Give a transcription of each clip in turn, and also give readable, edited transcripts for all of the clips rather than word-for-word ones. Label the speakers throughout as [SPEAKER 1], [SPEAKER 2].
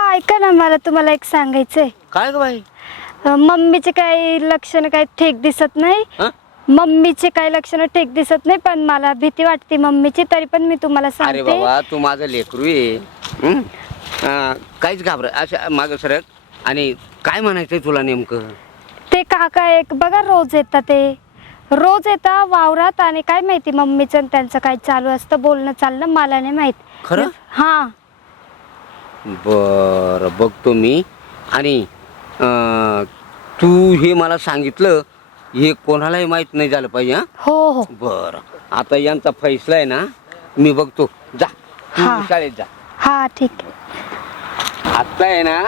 [SPEAKER 1] ऐका ना, मला तुम्हाला एक सांगायचंय.
[SPEAKER 2] काय ग बाई?
[SPEAKER 1] मम्मीचे काही लक्षण काही ठीक दिसत नाही. मम्मीचे काही लक्षण ठीक दिसत नाही, पण मला भीती वाटते मम्मीची. तरी पण मी तुम्हाला सांगते.
[SPEAKER 2] अरे बाबा, तू माझं लेकरू आहे. काहीच घाबर अशा माग सरक. आणि काय म्हणायचंय तुला नेमकं?
[SPEAKER 1] ते काका एक बघा, रोज येतात, ते रोज येतात वावरात. आणि काय माहिती मम्मीचं आणि त्यांचं काय चालू असतं, बोलणं चालणं, मला नाही माहित.
[SPEAKER 2] खरं?
[SPEAKER 1] हा.
[SPEAKER 2] बर, बघतो मी. आणि तू हे मला सांगितलं, हे कोणालाही माहित नाही झालं पाहिजे.
[SPEAKER 1] हो हो.
[SPEAKER 2] बर, आता यांचा फैसला आहे ना, मी बघतो. जा तू
[SPEAKER 1] हा.
[SPEAKER 2] शाळेत जा.
[SPEAKER 1] हा ठीक आहे.
[SPEAKER 2] आता आहे ना,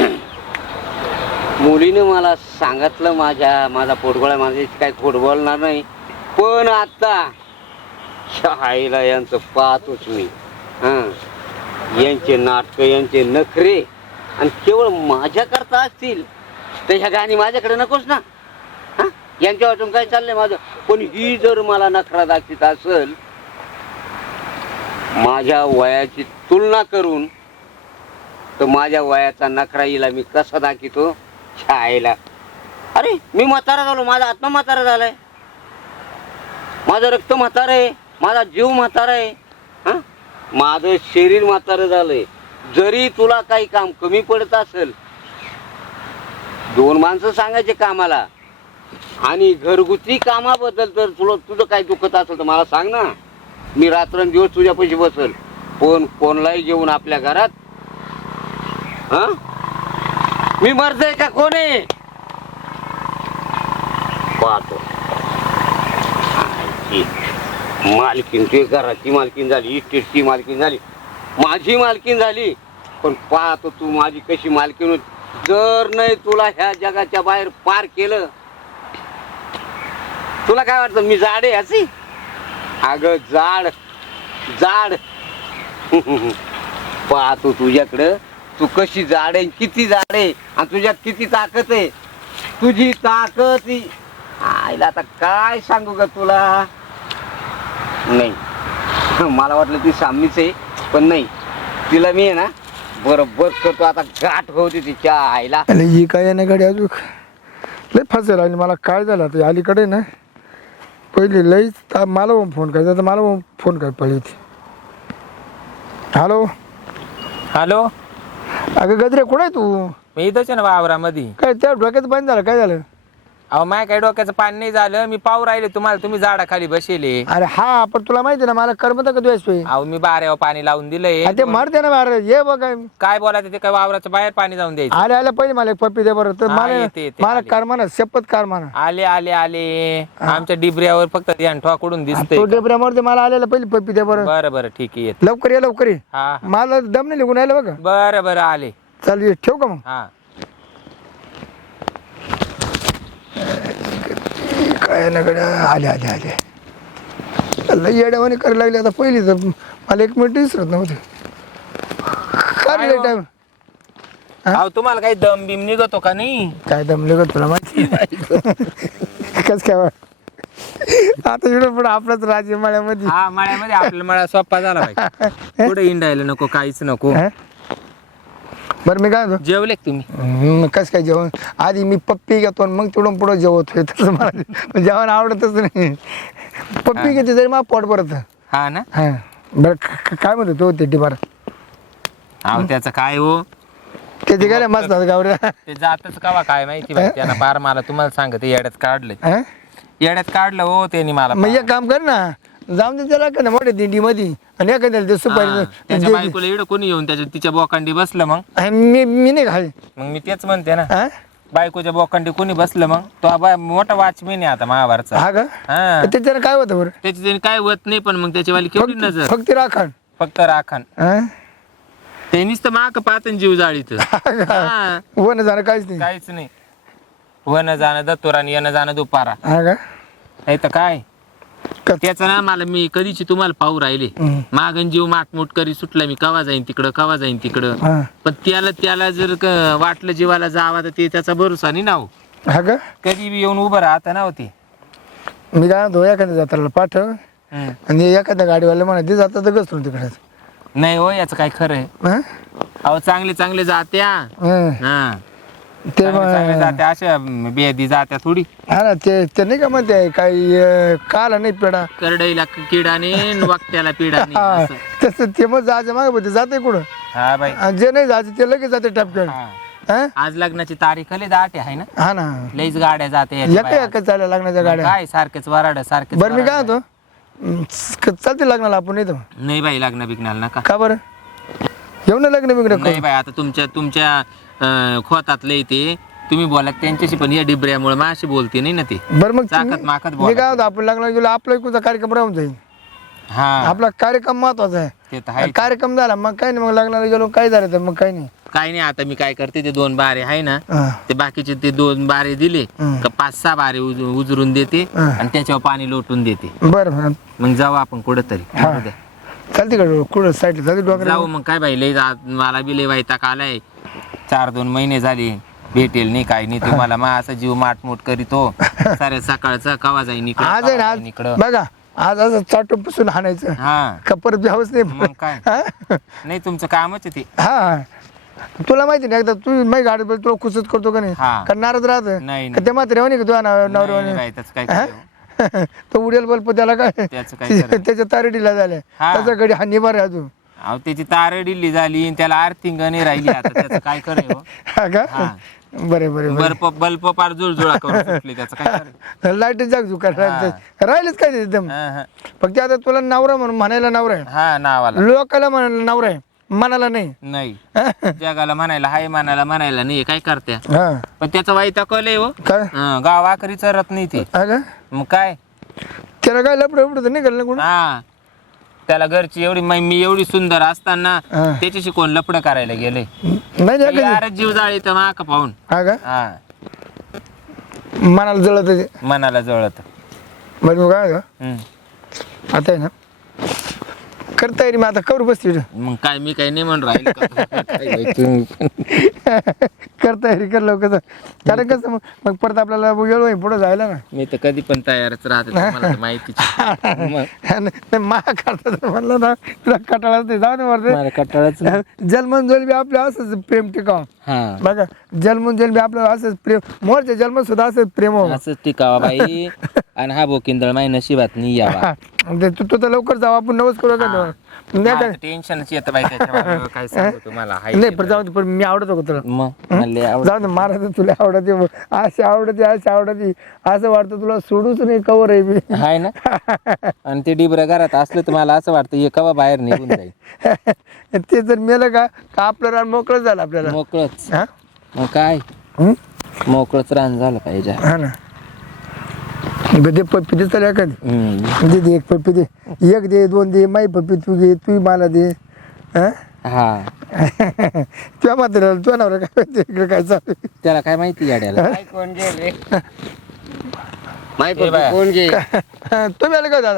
[SPEAKER 2] मुलीने मला सांगितलं, माझा पोटगोळा, माझ्या काही खोट बोलणार नाही. पण आता शाळेला यांचं पाहतोच मी. यांचे नाटक, यांचे नखरे, आणि केवळ माझ्याकरता असतील तर ह्या गाणी माझ्याकडे नकोच ना. यांच्या वाचून काय चाललंय माझं. पण ही जर मला नखरा दाखवीत असेल, माझ्या वयाची तुलना करून, तर माझ्या वयाचा नखरा हिला मी कसा दाखवतो शाळेला. अरे मी म्हातारा झालो, माझा आत्मा म्हातारा झालाय, माझं रक्त म्हातारा आहे, माझा जीव म्हातारा आहे. माझं शरीर म्हातारं झालंय. जरी तुला काही काम कमी पडत असेल, 2 माणसं सांगायचे कामाला, आणि घरगुती कामाबद्दल जर तुझं काही दुखत असेल तर मला सांग ना. मी रात्रंदिवस तुझ्या पैसे बसल. पण कोणलाही घेऊन आपल्या घरात मी मरतोय का कोण आहे पाहतो. मालकीन, ते घराची मालकीन झाली, इस्टेटची मालकीन झाली, माझी मालकीन झाली. पण पाहतो तू माझी कशी मालकीन होती. जर नाही तुला ह्या जगाच्या बाहेर पार केलं, तुला काय वाटतं मी जाड आहे अशी? अगं जाड जाड. पाहतो तुझ्याकडं, तू कशी जाड आहे, किती जाड आहे, आणि तुझ्यात किती ताकद आहे. तुझी ताकद आईला आता काय सांगू ग तुला. नाही, मला वाटलं ती सामनीच आहे, पण नाही, तिला मी आहे ना बरोबर करतो. आता गाठ होती तिच्या आईला.
[SPEAKER 3] ही काय ना गाडी अजून लय फसेल. आणि मला काय झालं आता अलीकडे ना, पहिले लईच मला फोन करायचा, तर मला फोन काय पडली ती. Hello
[SPEAKER 4] hello.
[SPEAKER 3] अगं गजरे कुठे आहे तू?
[SPEAKER 4] मी इथंच आहे ना वावरामध्ये.
[SPEAKER 3] काय त्या डोक्याचं बंद झालं, काय झालं?
[SPEAKER 4] अहो माय काय डोक्याचं पाणी नाही झालं, मी पाहू राहिले तुम्हाला, तुम्ही झाडाखाली बसेले.
[SPEAKER 3] अरे हा, पण तुला माहिती ना मला करमत का द्वेष पे.
[SPEAKER 4] अहो मी बाऱ्यावर पाणी लावून दिलंय.
[SPEAKER 3] ते मरते ना बाहेर, ये बघ
[SPEAKER 4] काय बोलायचं ते, काय वावराच्या बाहेर पाणी जाऊन द्यायचं.
[SPEAKER 3] आले आले पहिले मला एक पप्पी दे बरं. तर
[SPEAKER 4] हा, येते, येते,
[SPEAKER 3] मला
[SPEAKER 4] आले.
[SPEAKER 3] करमाना शपथ करमाना.
[SPEAKER 4] आले आले आले. आमच्या डिबऱ्यावर फक्त ध्यान ठोकडून दिसतंय.
[SPEAKER 3] तो डेबऱ्यामध्ये मला आलेला पहिली पप्पी दे बरं.
[SPEAKER 4] बरं बरं ठीक आहे, येत.
[SPEAKER 3] लवकर ये लवकर ये.
[SPEAKER 4] हा
[SPEAKER 3] मला दम नाही निघून आलं बघा.
[SPEAKER 4] बरं बरं आले.
[SPEAKER 3] चल ये, ठेव का मग.
[SPEAKER 4] हा
[SPEAKER 3] काय ना गड्या, आले आले आले. लई येड्यावानी करायला लागले आता. पहिली तर मला 1 मिनिट विसरत नव्हते. काय रे टाइम.
[SPEAKER 4] अहो तुम्हाला काही दम बिम निघतो का नाही?
[SPEAKER 3] काय दमले ग तुला माहिती कस काय. आता इकडं पुढे आपलाच राज्य मळ्यामध्ये.
[SPEAKER 4] हा मळ्यामध्ये आपला मळा सोप्पा झाला पाहिजे. पुढे इंडायला नको, काहीच नको.
[SPEAKER 3] बरं मी काय म्हणतो,
[SPEAKER 4] जेवले का तुम्ही?
[SPEAKER 3] कस काय जेवण आधी मी पप्पी घेतो आणि मग तिकडून पुढं जेवत होय. तसं मला जेवण आवडतच नाही. पप्पी घेते तरी मला पोट भरत.
[SPEAKER 4] हा ना.
[SPEAKER 3] हा बरं काय म्हणतो तो ते टिपार.
[SPEAKER 4] अहो त्याचं काय हो,
[SPEAKER 3] त्याची काय मस्त गावऱ्या.
[SPEAKER 4] ते जातच कावा काय माहिती बाई. त्यानं पार मला तुम्हाला सांगते येड्यात काढलंय. येड्यात काढलं हो त्यांनी मला.
[SPEAKER 3] मग एक काम कर ना, जाऊन दे त्याला का ना मोठ्या दिंडी मध्ये, आणि एखाद्याला ते
[SPEAKER 4] त्याच्या
[SPEAKER 3] सुपारी.
[SPEAKER 4] बायकोला इकडं कोणी येऊन त्याच्या तिच्या बोकांडी बसलं मग.
[SPEAKER 3] मी नाही खाली.
[SPEAKER 4] मग मी तेच म्हणते ना, बायकोच्या बोकांडी कोणी बसलं मग तो मोठा वॉचमॅन आहे आता महाभारतचा.
[SPEAKER 3] हा का.
[SPEAKER 4] हा
[SPEAKER 3] त्याच्यानं काय होतं बरं.
[SPEAKER 4] त्याची त्याने काय होत नाही, पण मग त्याची वाली केवढी नजर.
[SPEAKER 3] फक्त राखण.
[SPEAKER 4] फक्त राखण. त्यांनीच तर माग पाहत जीव जाळीत.
[SPEAKER 3] वन जाणं काहीच नाही.
[SPEAKER 4] काहीच नाही. वन जाणं दत्तोर आणि येणं जाणं दुपारा.
[SPEAKER 3] हा का.
[SPEAKER 4] नाही तर काय. त्याचं ना मला मी कधीची तुम्हाला पाहू राहिले. मागण जीव माटमूट करी सुटला. मी कवा जाईन तिकडं, कवा जाईन तिकडं. पण त्याला जर वाटलं जीवाला जावा तर ते त्याचा भरोसा नाही ना हो.
[SPEAKER 3] हा का.
[SPEAKER 4] कधी बी येऊन उभं राहता ना होती.
[SPEAKER 3] मी काय म्हणतो, एखाद्या जात्राला पाठव आणि एखाद्या गाडीवाला म्हणा ते जातात घसरून तिकडे.
[SPEAKER 4] नाही हो, याचं काय खरं आहे. अहो चांगले चांगले जात्या
[SPEAKER 3] हं.
[SPEAKER 4] हा
[SPEAKER 3] ते
[SPEAKER 4] चांगले जात्या अशा बेदी जात्या थोडी
[SPEAKER 3] हा ना ते नाही का म्हणते काही काला नाही पेडा
[SPEAKER 4] करडईला किडाने वाकट्याला पिडाने
[SPEAKER 3] हा
[SPEAKER 4] असं.
[SPEAKER 3] तसं ते मग जायचं मागे ते जाते कुठं
[SPEAKER 4] हा बाई
[SPEAKER 3] आणि जे नाही जायचं ते लगेच जाते टपक्यात
[SPEAKER 4] हा.
[SPEAKER 3] हा
[SPEAKER 4] आज लग्नाची तारीख आली दाट आहे ना
[SPEAKER 3] हा ना
[SPEAKER 4] लईच गाड्या जाते याच्या
[SPEAKER 3] एका
[SPEAKER 4] बाया.
[SPEAKER 3] एका चालल्या लागण्याच्या
[SPEAKER 4] मग
[SPEAKER 3] गाड्या
[SPEAKER 4] काय सारखेच वराड सारखेच
[SPEAKER 3] बरं मी काय
[SPEAKER 4] वराड.
[SPEAKER 3] होतो चालते लग्नाला आपण येतो
[SPEAKER 4] नाही बाई लग्न बिग्नाला नका
[SPEAKER 3] का बरं येऊ ना लग्न बिग्न
[SPEAKER 4] नाही बाई आता तुमच्या खोतातले ते तुम्ही बोला त्यांच्याशी पण या डिबऱ्यामुळे माझ्याशी बोलते नाही ना ते
[SPEAKER 3] बरं मग
[SPEAKER 4] चाकत माकत
[SPEAKER 3] मी
[SPEAKER 4] बोला
[SPEAKER 3] काय होतो आपण लग्नाला गेलो आपला इकडचा कार्यक्रम राहून जाईल
[SPEAKER 4] हा
[SPEAKER 3] आपला कार्यक्रम महत्वाचा
[SPEAKER 4] ते तर
[SPEAKER 3] आहे
[SPEAKER 4] आहे
[SPEAKER 3] कार्यक्रम झाला मग काही नाही मग लग्नाला गेलो काय झालं तर मग काही नाही
[SPEAKER 4] काही नाही आता मी काय करते ते 2 बारे आहे ना
[SPEAKER 3] हा.
[SPEAKER 4] ते बाकीचे ते 2 बारे दिले
[SPEAKER 3] हं.
[SPEAKER 4] का 5-6 बारे उजरून देते
[SPEAKER 3] हं.
[SPEAKER 4] आणि त्याच्यावर पाणी लोटून देते
[SPEAKER 3] बरं
[SPEAKER 4] मग जाऊ आपण कुठंतरी
[SPEAKER 3] हा.
[SPEAKER 4] जाऊ द्या.
[SPEAKER 3] चालते का कुठं साईडला चालते डोंगर
[SPEAKER 4] जाऊ मग काय बाई लय मला बी लय वैताग आलाय 4-2 महिने झाले भेटेल नाही काही नाही तुम्हाला मग असा जीव माटमोट करीतो सारे सकाळचा कवा जाईन इकडं
[SPEAKER 3] आज आहे ना
[SPEAKER 4] कवा
[SPEAKER 3] आज
[SPEAKER 4] जाईन इकडं
[SPEAKER 3] बघा आज असं चाटून पुसून हाणायचं
[SPEAKER 4] हा
[SPEAKER 3] का परत द्यावंच नाही
[SPEAKER 4] मग काय
[SPEAKER 3] हा?
[SPEAKER 4] नाही तुमचं कामच आहे ते
[SPEAKER 3] हा तुला माहिती नाही एकदा तू माझी गाडी बोल तुला खुशच करतो का नाही
[SPEAKER 4] हा.
[SPEAKER 3] का नाराज राहत
[SPEAKER 4] नाही,
[SPEAKER 3] का ते मात्र नाही का तुझ्या
[SPEAKER 4] नाही,
[SPEAKER 3] नवऱ्याने
[SPEAKER 4] बाई, त्याचं काय खरं.
[SPEAKER 3] तो उडेल बल्ब त्याला काय
[SPEAKER 4] त्याचं काय खरं.
[SPEAKER 3] त्याच्या तारडीला झाल्या
[SPEAKER 4] हा.
[SPEAKER 3] त्याचा गडी हा निभार आहे अजून
[SPEAKER 4] अहो त्याची तार डिल्ली झाली आणि त्याला आर्थिंग नाही राहिली आता त्याचं काय करे हो
[SPEAKER 3] हा का
[SPEAKER 4] हा.
[SPEAKER 3] बरे बरे
[SPEAKER 4] बल्ब पार जुळजुळा करून सुटली त्याचं काय करे
[SPEAKER 3] लाईट जागजू राहिलेच काय ते एकदम
[SPEAKER 4] हा, हा.
[SPEAKER 3] फक्त आता तुला नवरा म्हणून म्हणायला नवरा आहे
[SPEAKER 4] हा नावाला
[SPEAKER 3] लोकाला म्हणायला नवरा आहे मनाला नाही
[SPEAKER 4] नाही जगाला म्हणायला हाय म्हणायला नाही काय करत्या
[SPEAKER 3] हा
[SPEAKER 4] पण त्याचं वाईट कळलंय हो
[SPEAKER 3] काय
[SPEAKER 4] गाव आखरी चरत नाही ते
[SPEAKER 3] हा का
[SPEAKER 4] मग काय
[SPEAKER 3] त्याला काय लपड उपडत नाही घालणं कोण
[SPEAKER 4] हा त्याला घरची एवढी मी एवढी सुंदर असताना
[SPEAKER 3] हा.
[SPEAKER 4] त्याच्याशी कोण लपड करायला गेले
[SPEAKER 3] नाही नाही का?
[SPEAKER 4] यार जीव जाळी तर माका पाहून
[SPEAKER 3] हा का
[SPEAKER 4] हा
[SPEAKER 3] मनाला जळत ते
[SPEAKER 4] मनाला जळत
[SPEAKER 3] बरं मग काय का
[SPEAKER 4] हम्म.
[SPEAKER 3] आता आहे ना करता येईल मग आता कवर बसते
[SPEAKER 4] मग काय मी काही नाही म्हणून राहील काय बाई तुम्ही.
[SPEAKER 3] करता येईल कर लवकर कारण कसं मग परत आपल्याला वेळ होईल पुढे जायला ना
[SPEAKER 4] मी तर कधी पण तयारच राहते तुम्हाला तर माहितीच आहे. मग
[SPEAKER 3] नाही मा करता तर म्हणलं ना तुला कटाळा ते जाऊ दे
[SPEAKER 4] मला
[SPEAKER 3] वरते
[SPEAKER 4] कटाळाच
[SPEAKER 3] जन्मन जल बी आपलं असंच प्रेम टिकाव
[SPEAKER 4] हा
[SPEAKER 3] बघा जन्मून जल बी आपलं असंच प्रेम मोरच्या जन्म सुद्धा असंच प्रेम हो
[SPEAKER 4] असंच टिकावा बाई आणि हा बोकिंदळ माझी नशिबात नाही यावा
[SPEAKER 3] तू तर लवकर जाऊ आपण नवस करू का नाही का
[SPEAKER 4] टेन्शनच येतं बाई त्याच्या काय सांगू तुम्हाला हाय
[SPEAKER 3] नाही
[SPEAKER 4] ते
[SPEAKER 3] पण जाऊ दे पण मी आवडतो का तुला
[SPEAKER 4] मग म्हणले आवड
[SPEAKER 3] जाऊ दे महाराज तुला आवडते अशी आवडते असं वाटतं तुला सोडूच नाही कवर आहे मी
[SPEAKER 4] हाय ना आणि ते डिबऱ्या घरात असलं तर मला असं वाटतं हे कवा बाहेर निघून जाईल
[SPEAKER 3] ते जर मेलं का आपलं रान मोकळं झालं आपल्याला
[SPEAKER 4] मोकळच
[SPEAKER 3] हा
[SPEAKER 4] मग काय
[SPEAKER 3] हं?
[SPEAKER 4] मोकळच रान झालं पाहिजे
[SPEAKER 3] हा ना दे पप्पी दे चला एखादी
[SPEAKER 4] हम्म.
[SPEAKER 3] दे एक पप्पी दे 1 दे 2 दे माई पप्पी तू घे तू मला दे हा
[SPEAKER 4] हा
[SPEAKER 3] तुझ्या मात्र तुझ्या नवरा काय माहिती इकडे काय चालू आहे?
[SPEAKER 4] त्याला काय माहिती गाड्याला
[SPEAKER 2] कोण गेले माय
[SPEAKER 4] ए बाया.
[SPEAKER 2] कोण गे
[SPEAKER 3] तुम्ही आले का दादा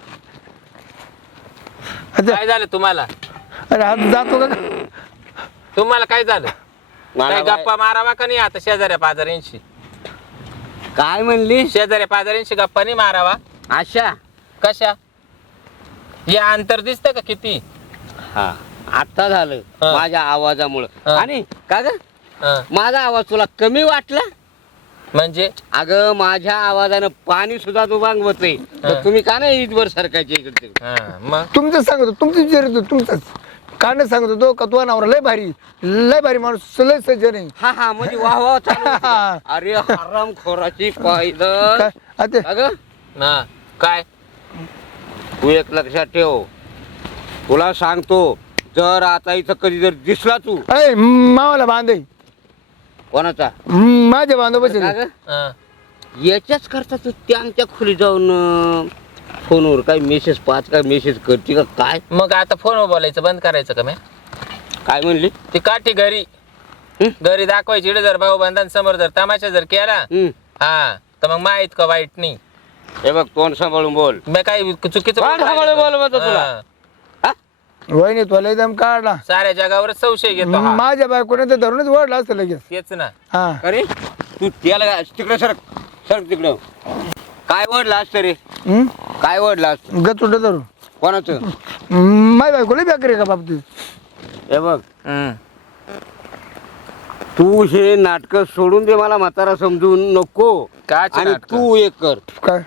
[SPEAKER 3] अच्छा
[SPEAKER 4] काय झालं तुम्हाला
[SPEAKER 3] अरे आज जातो का
[SPEAKER 4] तुम्हाला काय झालं
[SPEAKER 2] मला
[SPEAKER 4] काय
[SPEAKER 2] बाय-
[SPEAKER 4] गप्पा मारावा का नाही आता शेजाऱ्या पाजाऱ्यांशी
[SPEAKER 2] काय म्हणली
[SPEAKER 4] शेजाऱ्या पाजाऱ्यांशी गप्पा नाही मारावा
[SPEAKER 2] आशा
[SPEAKER 4] कशा हे अंतर दिसतं का किती
[SPEAKER 2] हा आता झालं
[SPEAKER 4] हा.
[SPEAKER 2] माझ्या आवाजामुळं
[SPEAKER 4] हा.
[SPEAKER 2] आणि का ग
[SPEAKER 4] हं.
[SPEAKER 2] माझा आवाज तुला कमी वाटला
[SPEAKER 4] म्हणजे
[SPEAKER 2] अगं माझ्या आवाजानं पाणी सुद्धा तू बांगवतोय तर तुम्ही का नाही ईदवर सरकायचे इकडे
[SPEAKER 4] हं, मग
[SPEAKER 3] तुमचं सांगतो तुमचं विचार येतो तुमचंच कारण सांगत होतो का तुझा नवरा लय भारी माणूस लय सज्जन आहे
[SPEAKER 2] हा हा म्हणजे वाह वाह चालू होतं. अरे हराम खोराची पाहिलं
[SPEAKER 3] काय आता
[SPEAKER 2] अगं
[SPEAKER 4] हं, काय
[SPEAKER 2] तू एक लक्षात ठेव तुला सांगतो जर आता इथं कधी जर दिसला तू
[SPEAKER 3] अय मावाला बांधे
[SPEAKER 2] कोणाचा
[SPEAKER 3] माझ्या बांधव बसेल
[SPEAKER 2] का ग?
[SPEAKER 4] हं.
[SPEAKER 2] याच्याच करता तू त्यांच्या खोली जाऊन फोनवर काय मेसेज काय मेसेज करते का काय
[SPEAKER 4] मग आता फोनवर बोलायचं बंद करायचं का मी
[SPEAKER 2] काय म्हणली
[SPEAKER 4] ती काठी घरी घरी दाखवायची इकडे जर भाऊ बंधन समोर जर तमाशा जर केला हा तर मग माहित का वाईट नाही
[SPEAKER 2] हे बघ तोंड सांभाळून बोल
[SPEAKER 4] मी काही चुकीचं
[SPEAKER 2] कोण सांभाळून बोल म्हणतो तुला?
[SPEAKER 4] हं.
[SPEAKER 3] वहिनी तुला एकदम काढला
[SPEAKER 4] साऱ्या जगावर संशय घेतो हा.
[SPEAKER 3] माझ्या बायकोने तर धरूनच ओढला असतं लगेच
[SPEAKER 4] तेच ना
[SPEAKER 3] हा
[SPEAKER 2] अरे तू त्याला तिकडे सरक तिकडं काय वडला असतं रे
[SPEAKER 3] हं?
[SPEAKER 2] काय वडला असतं
[SPEAKER 3] गचुंड धरू
[SPEAKER 2] कोणाचं
[SPEAKER 3] माझ्या बायकोला बेकरी का बाबतीत
[SPEAKER 2] हे बघ
[SPEAKER 4] हं.
[SPEAKER 2] तू हे नाटक सोडून दे, मला म्हातारा समजून नको.
[SPEAKER 4] कायचे
[SPEAKER 2] आणि
[SPEAKER 4] नाटकं?
[SPEAKER 2] तू एक कर.
[SPEAKER 3] काय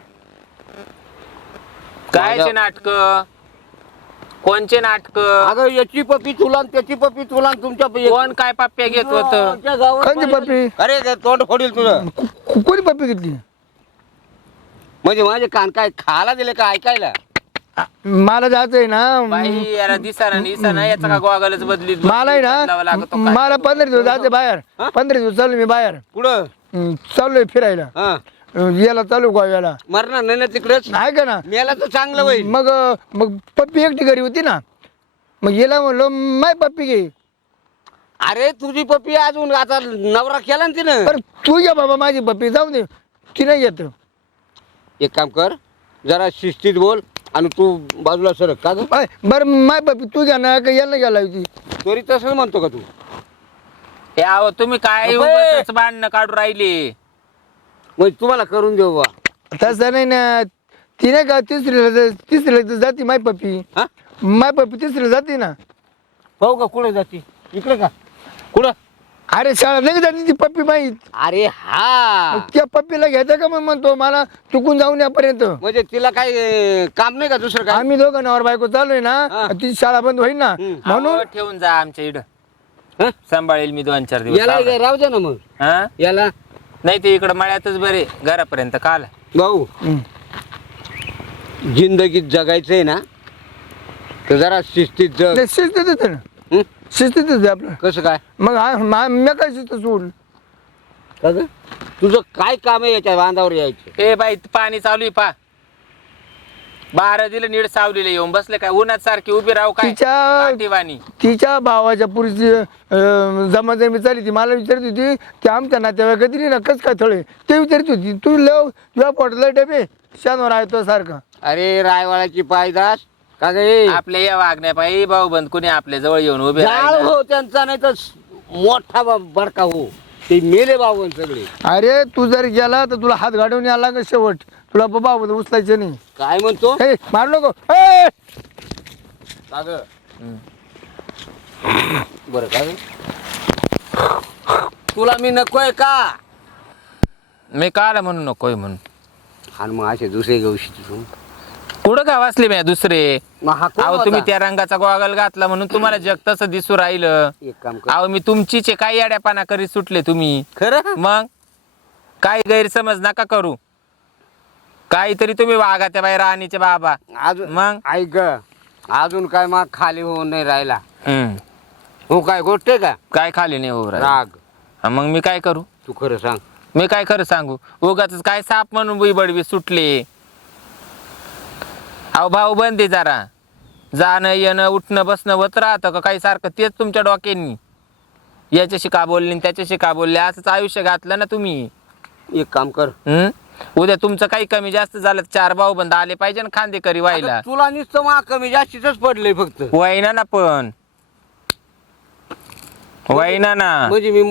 [SPEAKER 4] कायचे नाटक? कोणचे नाटक?
[SPEAKER 2] अगं याची पप्पी तुला आणि त्याची पप्पी तुला आणि तुमच्या
[SPEAKER 4] कोण काय पप्प्या घेत होत?
[SPEAKER 2] तुमच्या गावात
[SPEAKER 3] कोणती पप्पी?
[SPEAKER 2] अरे ते तोंड फोडील तुझं.
[SPEAKER 3] कोणी पप्पी घेतली?
[SPEAKER 2] म्हणजे माझे कान काय खायला दिले का ऐकायला?
[SPEAKER 3] मला जायचंय ना,
[SPEAKER 4] बाई याला दिसाना निसाना याचा का गोगलच बदलीत
[SPEAKER 3] मला आहे
[SPEAKER 4] बदलावा
[SPEAKER 3] ना,
[SPEAKER 4] लागतो काय?
[SPEAKER 3] मला 15 दिवस जायचं बाहेर.
[SPEAKER 2] हा?
[SPEAKER 3] 15 दिवस चालू मी बाहेर.
[SPEAKER 2] कुठं?
[SPEAKER 3] चाललोय फिरायला.
[SPEAKER 2] हा
[SPEAKER 3] याला चालू गोव्याला.
[SPEAKER 2] मरणार नाही ना तिकडेच?
[SPEAKER 3] आहे का ना?
[SPEAKER 2] मेला तर चांगलं होईल.
[SPEAKER 3] मग मग पप्पी एकटी घरी होती ना, मग गेला म्हणलो माय पप्पी घे.
[SPEAKER 2] अरे तुझी पप्पी अजून आता नवरा केला ना तिनं.
[SPEAKER 3] पण तू या बाबा माझी पप्पी जाऊ दे, ती नाही येत.
[SPEAKER 2] एक काम कर, जरा शिस्तीत बोल आणि तू बाजूला सरक. का ग?
[SPEAKER 3] बरं माय पप्पी तू घ्या ना, का याला घ्यायला होती?
[SPEAKER 2] तरी तसंच म्हणतो का तू?
[SPEAKER 4] हे अहो तुम्ही काय
[SPEAKER 2] अबे!
[SPEAKER 4] उगाचच भांडणं काढू राहिले?
[SPEAKER 2] म्हणजे तुम्हाला करून देऊ बा.
[SPEAKER 3] तसं नाही ना, ती नाही का तिसरीला जाती माय पप्पी.
[SPEAKER 2] हा
[SPEAKER 3] माय पप्पी तिसरीला जाते ना.
[SPEAKER 2] पाहू का कुठे जाते? इकडे का? कुठं?
[SPEAKER 3] अरे शाळा नाही जाते ती पप्पी माहीत.
[SPEAKER 2] अरे हा,
[SPEAKER 3] त्या पप्पीला घ्यायचं का? मग म्हणतो मला चुकून जाऊन यापर्यंत.
[SPEAKER 2] म्हणजे तिला काय काम नाही का दुसरं काय?
[SPEAKER 3] आम्ही दोघं नवर बायको चाललोय ना,
[SPEAKER 2] हा.
[SPEAKER 3] ती शाळा बंद होईल ना, म्हणून
[SPEAKER 4] अहो, ठेवून जा आमच्या इकडं,
[SPEAKER 2] हं?
[SPEAKER 4] सांभाळेल मी 2-4 दिवस.
[SPEAKER 2] याला राहू दे ना मग.
[SPEAKER 4] हा?
[SPEAKER 2] याला
[SPEAKER 4] नाही ते इकडं मळ्यातच बरे, घरापर्यंत काल.
[SPEAKER 2] भाऊ, जिंदगीत जगायचंय ना तर जरा शिस्तीत जग.
[SPEAKER 3] शिस्तीत येते ना,
[SPEAKER 2] हं?
[SPEAKER 3] शिस्तीत येते आपलं.
[SPEAKER 2] कसं काय?
[SPEAKER 3] मग मी काय शिस्त सोडलं?
[SPEAKER 2] का ग? तुझं काय काम आहे याच्या बांधावर यायचं?
[SPEAKER 4] ए बाई पाणी चालू आहे पा. 12 दिलं नीड सावलीला येऊन बसले काय उन्हात सारखी उभी राहू काय? काठीवाणी.
[SPEAKER 3] तिच्या भावाच्या पुरीची जमाजमी चालली ती. मला विचारत होती की आमच्या नातेवाईक दिली ना कस काय थोडे, ते विचारत होती. तू लव तुझ्या पोटाला डबे शानवर आहे तो सारखा.
[SPEAKER 2] अरे रायवाळाची पायदास का गे?
[SPEAKER 4] आपल्या या वागण्या पायी भाऊ बंद कुणी आपल्या जवळ येऊन उभे
[SPEAKER 2] जाळ
[SPEAKER 4] राहिलं.
[SPEAKER 2] हो त्यांचा, नाही तर मोठा बडका हो. ते मेले बावन सगळे.
[SPEAKER 3] अरे तू जर गेला तर तुला हात गाडवून यायला लागेल शेवट. तुला बाबा उचलायचं नाही.
[SPEAKER 2] काय म्हणतो?
[SPEAKER 3] हे मारू नको. ए!
[SPEAKER 2] का ग? बरं का ग? तुला मी नकोय का?
[SPEAKER 4] मी काल म्हणून नकोय म्हणून.
[SPEAKER 2] आणि मग असे दुसरे गवशी तिथून
[SPEAKER 4] कुठं का वाचले मी दुसरे?
[SPEAKER 2] मग हा कोण
[SPEAKER 4] अहो
[SPEAKER 2] होता?
[SPEAKER 4] तुम्ही त्या रंगाचा गॉगल घातला म्हणून तुम्हाला जग तसं दिसू राहिलं.
[SPEAKER 2] एक काम कर.
[SPEAKER 4] अहो मी तुमचीच आहे, काय येड्यापाना करीत सुटले तुम्ही.
[SPEAKER 2] खरं?
[SPEAKER 4] मग काय गैरसमज नका करू. काहीतरी तुम्ही वागा त्या बाई राणीचे बाबा.
[SPEAKER 2] अजून
[SPEAKER 4] मग?
[SPEAKER 2] ऐक ग, अजून काय मग खाली होऊन नाही राहिला.
[SPEAKER 4] हम्म.
[SPEAKER 2] हो काय गोष्ट आहे का?
[SPEAKER 4] काय खाली नाही उभं राहिलं.
[SPEAKER 2] राग.
[SPEAKER 4] हा, मग मी काय करू?
[SPEAKER 2] तू खरं सांग.
[SPEAKER 4] मी काय खरं सांगू? उगाच काय साप म्हणून बुईबडवी सुटले. अहो भाऊ बंदी जरा जाणं येणं उठणं बसणं होत राहतं का काही सारखं तेच तुमच्या डोक्यांनी. याच्याशी का बोलली त्याच्याशी का बोलले असंच आयुष्य घातलं ना तुम्ही.
[SPEAKER 2] एक काम कर.
[SPEAKER 4] उद्या तुमचं काही कमी जास्त झालं तर 4 भाऊ बंद आले पाहिजे ना खांदेकरी व्हायला.
[SPEAKER 2] आता तुला नुसतं मा कमी जास्तीच पडलंय फक्त.
[SPEAKER 4] वैना ना पण वैना ना.
[SPEAKER 2] म्हणजे मी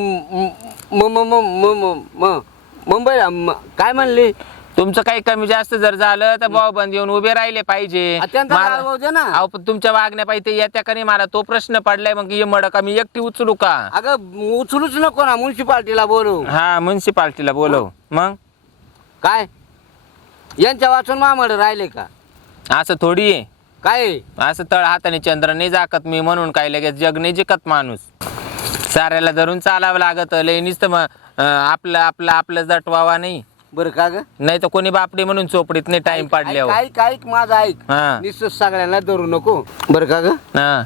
[SPEAKER 2] मुंबईला काय म्हणले?
[SPEAKER 4] तुमचं काही कमी जास्त जर झालं तर भाऊ बंद येऊन उभे राहिले पाहिजे.
[SPEAKER 2] अत्यंत
[SPEAKER 4] मला-
[SPEAKER 2] राग होते ना.
[SPEAKER 4] अहो पण तुमच्या वागण्या पाहिजे ते येत्या का नाही मला तो प्रश्न पडलाय. मग ये मड का मी एकटी उचलू का?
[SPEAKER 2] अगं उचलूच नको ना, म्युन्सिपाल्टीला बोलू.
[SPEAKER 4] हा म्युन्सिपाल्टीला बोलव. मग
[SPEAKER 2] काय यांच्या वाचून मामड राहिले का?
[SPEAKER 4] असं थोडी आहे.
[SPEAKER 2] काय
[SPEAKER 4] असं तळ हाताने चंद्र नाही जाकत मी म्हणून काय लगेच जग नाही जिकत माणूस. साऱ्याला धरून चालावं लागत. लय नुसतं मग आपलं आपलं आपलं जटवावा नाही.
[SPEAKER 2] बरं का ग?
[SPEAKER 4] नाही तर कोणी बापडी म्हणून चोपडीत नाही टाइम पाडल्यावर.
[SPEAKER 2] ऐक ऐक माझं ऐक.
[SPEAKER 4] हा.
[SPEAKER 2] नुसतं सगळ्यांना धरू नको. बरं का ग?
[SPEAKER 4] हा.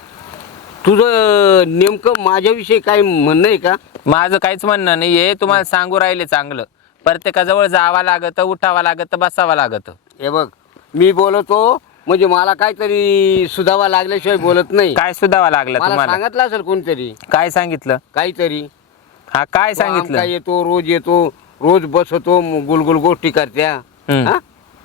[SPEAKER 2] तुझं नेमकं माझ्याविषयी काय म्हणणं आहे का?
[SPEAKER 4] माझं काहीच म्हणणं नाहीये. तुम्हाला सांगू राहिले चांगलं. प्रत्येकाजवळ जावं लागत, उठावं लागत, बसावं लागत.
[SPEAKER 2] हे बघ, मी बोलतो म्हणजे मला काहीतरी सुधावा लागल्याशिवाय बोलत नाही.
[SPEAKER 4] काय सुधावा लागला
[SPEAKER 2] मला
[SPEAKER 4] तुम्हाला?
[SPEAKER 2] सांगितलं असेल कोणतरी.
[SPEAKER 4] काय सांगितलं?
[SPEAKER 2] काहीतरी
[SPEAKER 4] हा काय
[SPEAKER 2] काय
[SPEAKER 4] सांगितलं?
[SPEAKER 2] येतो, रोज येतो, रोज बसतो, गुलगुल गोष्टी करत्या.
[SPEAKER 4] हम्म.
[SPEAKER 2] हा?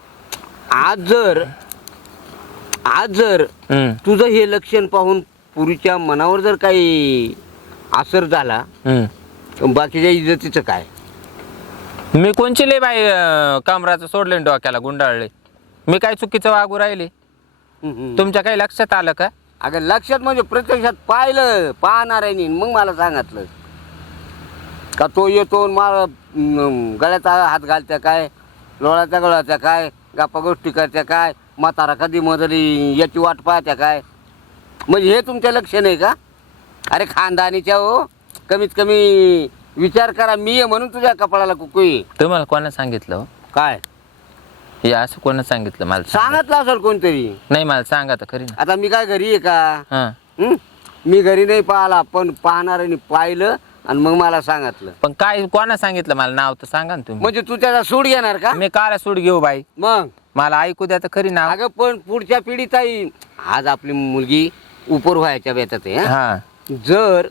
[SPEAKER 2] आज जर
[SPEAKER 4] हम्म,
[SPEAKER 2] तुझं हे लक्षण पाहून पुरीच्या मनावर जर काही असर झाला
[SPEAKER 4] हम्म.
[SPEAKER 2] तर बाकीच्या इज्जतीचं काय?
[SPEAKER 4] मी कोणची लय बाई कमराचं सोडले डोक्याला गुंडाळले. मी काय चुकीचं वागू राहिले? तुमच्या काही लक्षात आलं का?
[SPEAKER 2] अगं लक्षात म्हणजे प्रत्यक्षात पाहिलं पाहणार आहे नी मग मला सांगितलं का तो येतो आणि मला गळ्याचा हात घालत्या काय लोळाच्या गळ्याच्या काय गप्पा गोष्टी करत्या काय म्हातारा कधी मदरी याची वाट पाहत्या काय म्हणजे हे तुमचं लक्ष नाही का? अरे खानदानीच्या हो कमीत कमी विचार करा. मी आहे म्हणून तुझ्या कपाळाला कुकुई.
[SPEAKER 4] तुम्हाला कोणा सांगितलं हो?
[SPEAKER 2] काय
[SPEAKER 4] हे असं कोणा सांगितलं मला सांगा.
[SPEAKER 2] सांगितलं असेल कोणतरी.
[SPEAKER 4] नाही मला सांगा तर खरी ना.
[SPEAKER 2] आता मी काय घरी आहे का?
[SPEAKER 4] हा
[SPEAKER 2] हं? मी घरी नाही पाहिला पण पाहणाऱ्याने पाहिलं आणि मग मला सांगितलं.
[SPEAKER 4] पण काय कोणा सांगितलं मला नाव तर सांगा ना तुम्ही.
[SPEAKER 2] म्हणजे तू त्याचा सूड घेणार का?
[SPEAKER 4] मी काला सूड घेऊ बाई,
[SPEAKER 2] मग
[SPEAKER 4] मला ऐकू द्या तर खरी नाव.
[SPEAKER 2] अगं पण पुढच्या पिढीत येईल. आज आपली मुलगी उपर व्हायच्या बेतात आहे हं?
[SPEAKER 4] हा
[SPEAKER 2] जर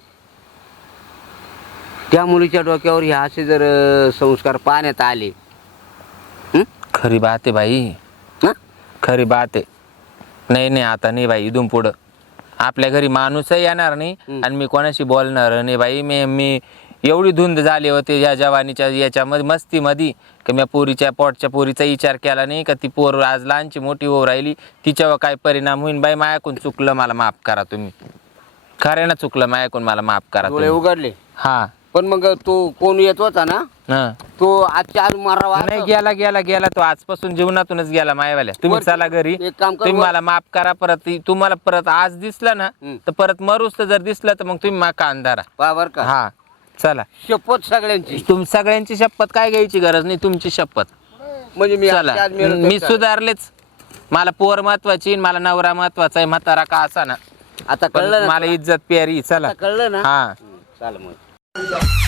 [SPEAKER 2] त्या मुलीच्या डोक्यावर हे असे जर संस्कार पाहण्यात आले
[SPEAKER 4] खरी बात आहे बाई,
[SPEAKER 2] हं?
[SPEAKER 4] खरी बात आहे. नाही नाही आता नाही बाई, इथून पुढं आपल्या घरी माणूसही येणार नाही आणि मी कोणाशी बोलणार नाही बाई. मी एवढी धुंद झाली होती या जवानीच्या याच्यामध्ये मस्तीमध्ये की मी पोरीच्या पोटच्या पोरीचा विचार केला नाही का ती पोर आज लहानची मोठी होऊ राहिली तिच्यावर काय परिणाम होईल. बाई माझ्याकडून चुकलं, मला माफ करा तुम्ही. खरे ना चुकलं माझ्याकडून, मला माफ करा
[SPEAKER 2] डोळे
[SPEAKER 4] तुम्ही.
[SPEAKER 2] उघडले.
[SPEAKER 4] हा
[SPEAKER 2] पण मग तो कोण येत होता ना
[SPEAKER 4] हा
[SPEAKER 2] तो आजच्या आज मारावा.
[SPEAKER 4] नाही गेला तो आजपासून जीवनातूनच गेला मायवाल्या. तुम्ही
[SPEAKER 2] वरती
[SPEAKER 4] चला घरी,
[SPEAKER 2] एक काम कर,
[SPEAKER 4] तुम्ही
[SPEAKER 2] वर-
[SPEAKER 4] मला माफ करा. परत तुम्हाला परत आज दिसलं ना तर परत मरूस तर जर दिसलं तर मग तुम्ही मा कांदारा.
[SPEAKER 2] बर का?
[SPEAKER 4] हा चला,
[SPEAKER 2] शपथ सगळ्यांची.
[SPEAKER 4] तुम्ही सगळ्यांची शपथ काय घ्यायची गरज नाही, तुमची शपथ.
[SPEAKER 2] म्हणजे मी
[SPEAKER 4] चला
[SPEAKER 2] आजच्या आज मेलो
[SPEAKER 4] मी
[SPEAKER 2] तर
[SPEAKER 4] सुधारलेच. मला पोर महत्वाची, मला नवरा महत्वाचा आहे, म्हातारा का असा ना.
[SPEAKER 2] आता
[SPEAKER 4] पण
[SPEAKER 2] कळलं ना
[SPEAKER 4] मला
[SPEAKER 2] तुला?
[SPEAKER 4] इज्जत प्यारी. चला
[SPEAKER 2] आता कळलं ना?
[SPEAKER 4] हा
[SPEAKER 2] चाल मग.